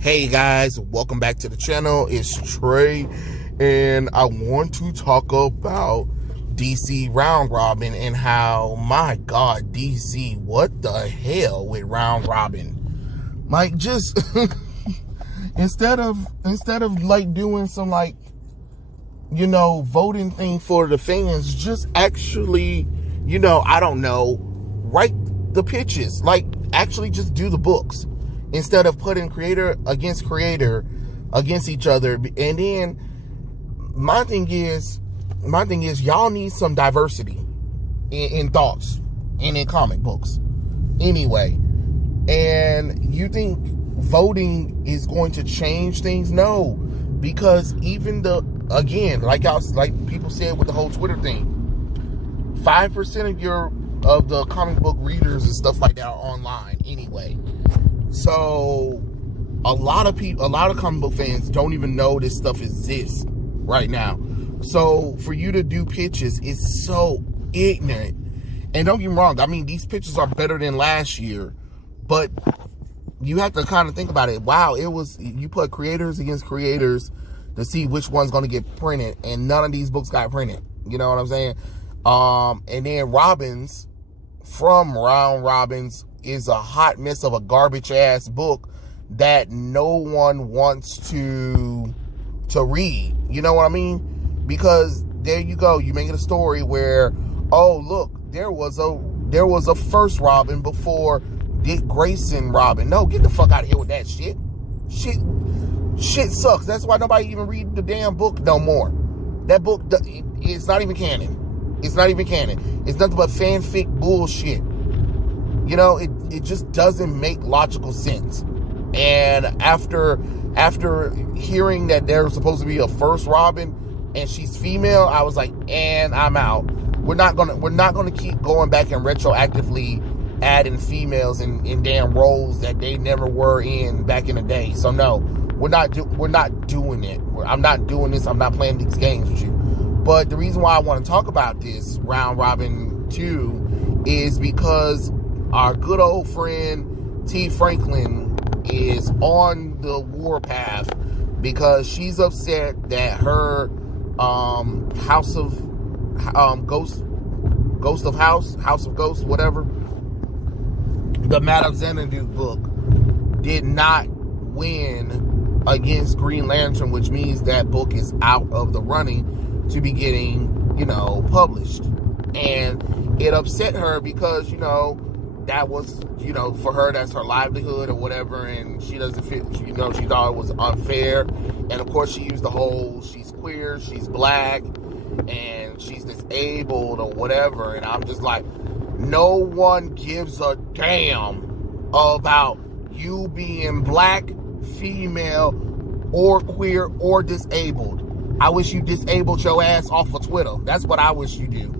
Hey guys, welcome back to the channel. It's Trey, and I want to talk about DC round robin and how, my God, DC, what the hell with round robin? Like, just instead of like doing some, like, you know, voting thing for the fans, just actually, you know, I don't know, write the pitches, like actually just do the books instead of putting creator against each other. And then my thing is y'all need some diversity in thoughts and in comic books anyway. And you think voting is going to change things? No, because even like people said with the whole Twitter thing, 5% of the comic book readers and stuff like that are online anyway. So a lot of comic book fans don't even know this stuff exists right now. So for you to do pitches is so ignorant. And don't get me wrong, I mean, these pitches are better than last year, but you have to kind of think about it. Wow, you put creators against creators to see which one's going to get printed, and none of these books got printed. You know what I'm saying? And then Robins from Round Robins is a hot mess of a garbage ass book that no one wants to read. You know what I mean? Because there you go, you make it a story where, oh look, there was a first Robin before Dick Grayson Robin. No, get the fuck out of here with that shit. Shit sucks. That's why nobody even read the damn book no more. That book, it's not even canon. It's not even canon. It's nothing but fanfic bullshit. You know, it just doesn't make logical sense. And after hearing that there's supposed to be a first Robin and she's female, I was like, and I'm out. We're not gonna keep going back and retroactively adding females in damn roles that they never were in back in the day. So no, we're not doing it. I'm not doing this. I'm not playing these games with you. But the reason why I want to talk about this Round Robin 2 is because our good old friend T. Franklin is on the warpath because she's upset that her House of Ghost, whatever, the Madame Xanadu book did not win against Green Lantern, which means that book is out of the running to be getting, you know, published. And it upset her because, you know, that was, you know, for her, that's her livelihood or whatever, and she doesn't fit, you know, she thought it was unfair. And of course she used the whole, she's queer, she's black, and she's disabled or whatever. And I'm just like, no one gives a damn about you being black, female, or queer, or disabled. I wish you disabled your ass off of Twitter. That's what I wish you do.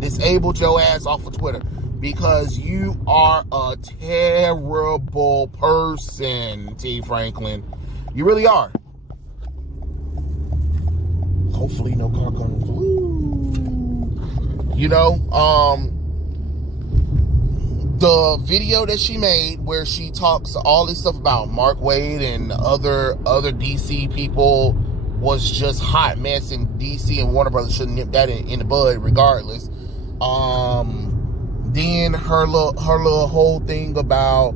Disabled your ass off of Twitter. Because you are a terrible person, T. Franklin. You really are. Hopefully no car comes. You know, the video that she made where she talks all this stuff about Mark Waid and other DC people was just hot mess, and DC and Warner Brothers should nip that in the bud regardless. Then her little whole thing about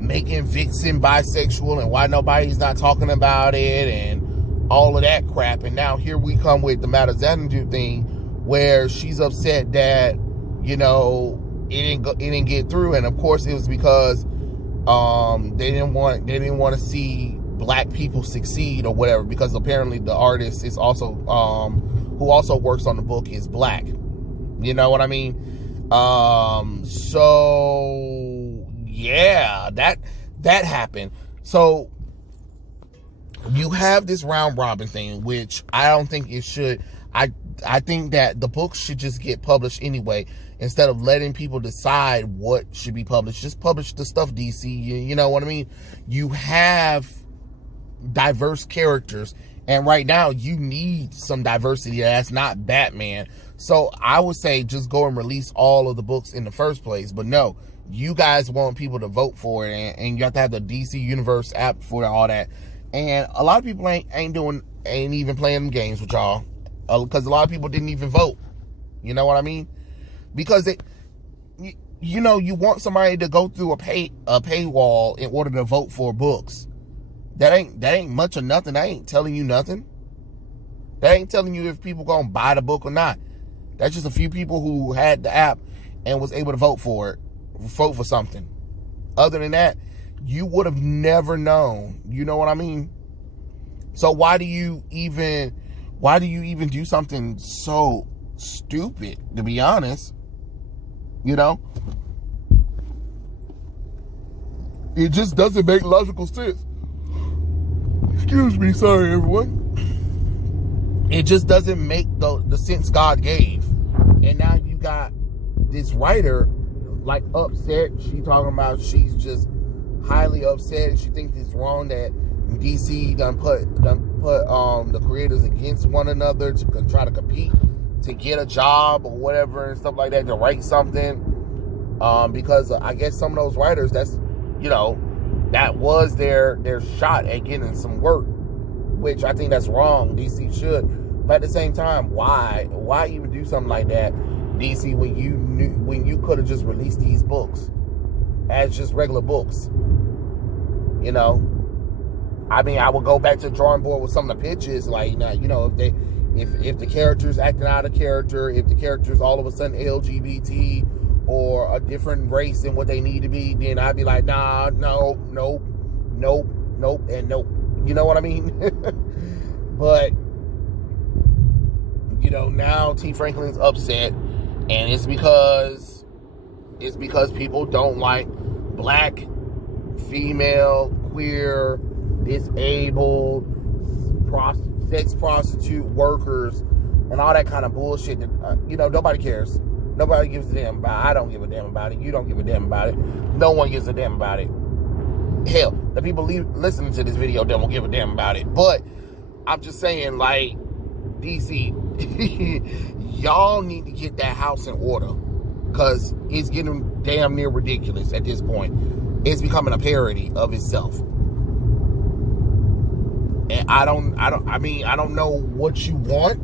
making Vixen bisexual and why nobody's not talking about it and all of that crap. And now here we come with the Madame Xanadu thing where she's upset that, you know, it didn't get through. And of course it was because they didn't want to see black people succeed or whatever, because apparently the artist is also who also works on the book is black. You know what I mean? So yeah, that happened. So you have this round robin thing, which I don't think it should. I think that the books should just get published anyway, instead of letting people decide what should be published. Just publish the stuff, DC. You know what I mean? You have diverse characters, and right now you need some diversity that's not Batman. So I would say just go and release all of the books in the first place. But no, you guys want people to vote for it, and you have to have the DC Universe app for all that. And a lot of people ain't even playing games with y'all, because a lot of people didn't even vote. You know what I mean? Because you want somebody to go through a paywall in order to vote for books. That ain't much of nothing. That ain't telling you nothing. That ain't telling you if people gonna buy the book or not. That's just a few people who had the app and was able to vote for something. Other than that, you would have never known. You know what I mean? So why do you even do something so stupid, to be honest? You know? It just doesn't make logical sense. Excuse me, sorry everyone. It just doesn't make the sense God gave. And now you got this writer like upset. She talking about she's just highly upset. She thinks it's wrong that DC done put the creators against one another to try to compete to get a job or whatever and stuff like that, to write something. Because I guess some of those writers, that was their shot at getting some work, which I think that's wrong. DC should, but at the same time, why even do something like that, DC, when you could have just released these books as just regular books? You know, I mean, I would go back to the drawing board with some of the pitches, like, now, if the character's acting out of character, if the character's all of a sudden LGBT or a different race than what they need to be, then I'd be like, nah, no, nope, and nope. You know what I mean? But, now T. Franklin's upset, and it's because people don't like black, female, queer, disabled, sex prostitute workers, and all that kind of bullshit that, nobody cares. Nobody gives a damn about it. I don't give a damn about it. You don't give a damn about it. No one gives a damn about it. Hell, the people listening to this video don't give a damn about it. But I'm just saying, like, DC, y'all need to get that house in order, because it's getting damn near ridiculous at this point. It's becoming a parody of itself. And I don't know what you want.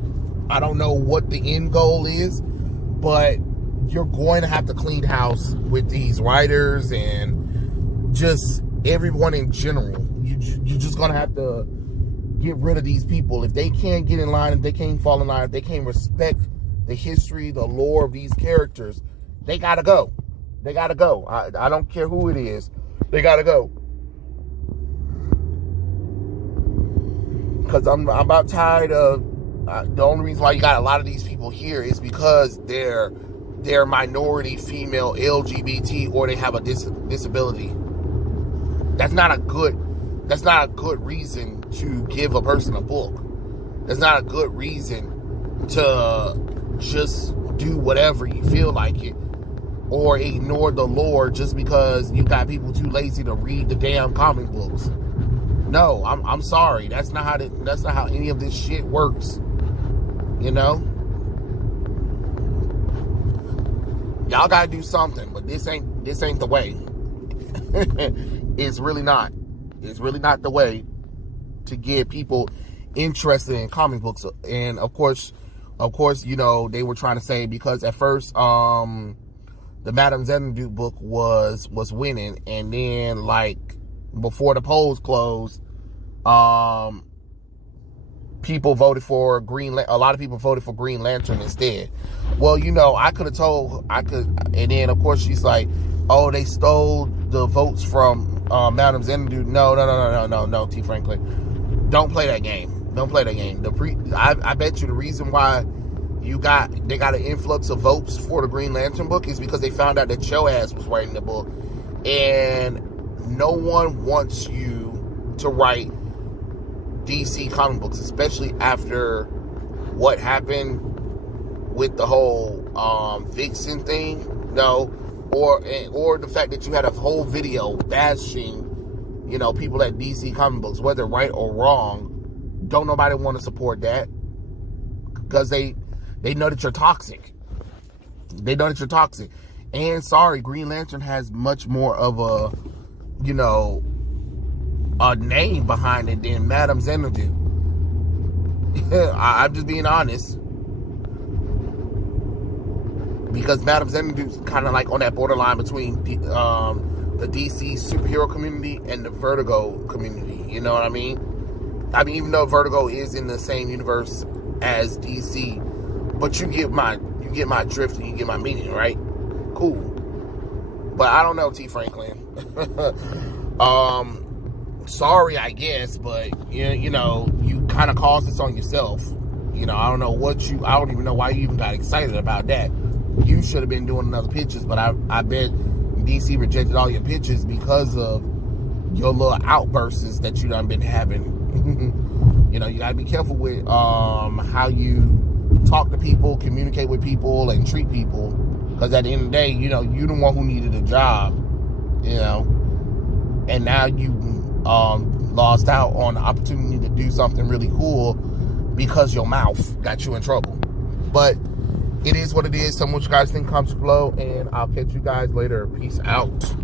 I don't know what the end goal is, but you're going to have to clean house with these writers and just everyone in general. You're just going to have to get rid of these people. If they can't get in line, if they can't fall in line, if they can't respect the history, the lore of these characters, they got to go. They got to go. I don't care who it is. They got to go. Because I'm about tired of... the only reason why you got a lot of these people here is because they're minority, female, LGBT, or they have a disability. That's not a good reason to give a person a book. That's not a good reason to just do whatever you feel like it, or ignore the lore just because you got people too lazy to read the damn comic books. No, I'm sorry. That's not how any of this shit works. Y'all gotta do something, but this ain't the way. It's really not. It's really not the way to get people interested in comic books. And of course, they were trying to say, because at first, the Madame Xanadu book was winning, and then, like, before the polls closed, people voted for a lot of people voted for Green Lantern instead. Well, and then of course she's like, oh, they stole the votes from Madame Xanadu. No, T. Franklin. Don't play that game. Don't play that game. I bet you the reason why they got an influx of votes for the Green Lantern book is because they found out that your ass was writing the book, and no one wants you to write DC comic books, especially after what happened with the whole Vixen thing. No, or the fact that you had a whole video bashing, people at DC comic books, whether right or wrong. Don't nobody want to support that, because they know that you're toxic. They know that you're toxic. And sorry, Green Lantern has much more of a, you know, a name behind it than Madam Xanadu. I'm just being honest. Because Madam Xanadu's kind of like on that borderline between the DC superhero community and the Vertigo community. You know what I mean? I mean, even though Vertigo is in the same universe as DC, but you get my drift and you get my meaning, right? Cool. But I don't know, T. Franklin. Sorry, I guess, but you know, you kind of caused this on yourself. You know, I don't even know why you even got excited about that. You should have been doing another pitches, but I bet DC rejected all your pitches because of your little outbursts that you done been having. You know, you gotta be careful with how you talk to people, communicate with people, and treat people. Because at the end of the day, you know, you the one who needed a job, you know, and now you lost out on the opportunity to do something really cool because your mouth got you in trouble. But it is what it is. Tell me what you guys think, comments below, and I'll catch you guys later. Peace out.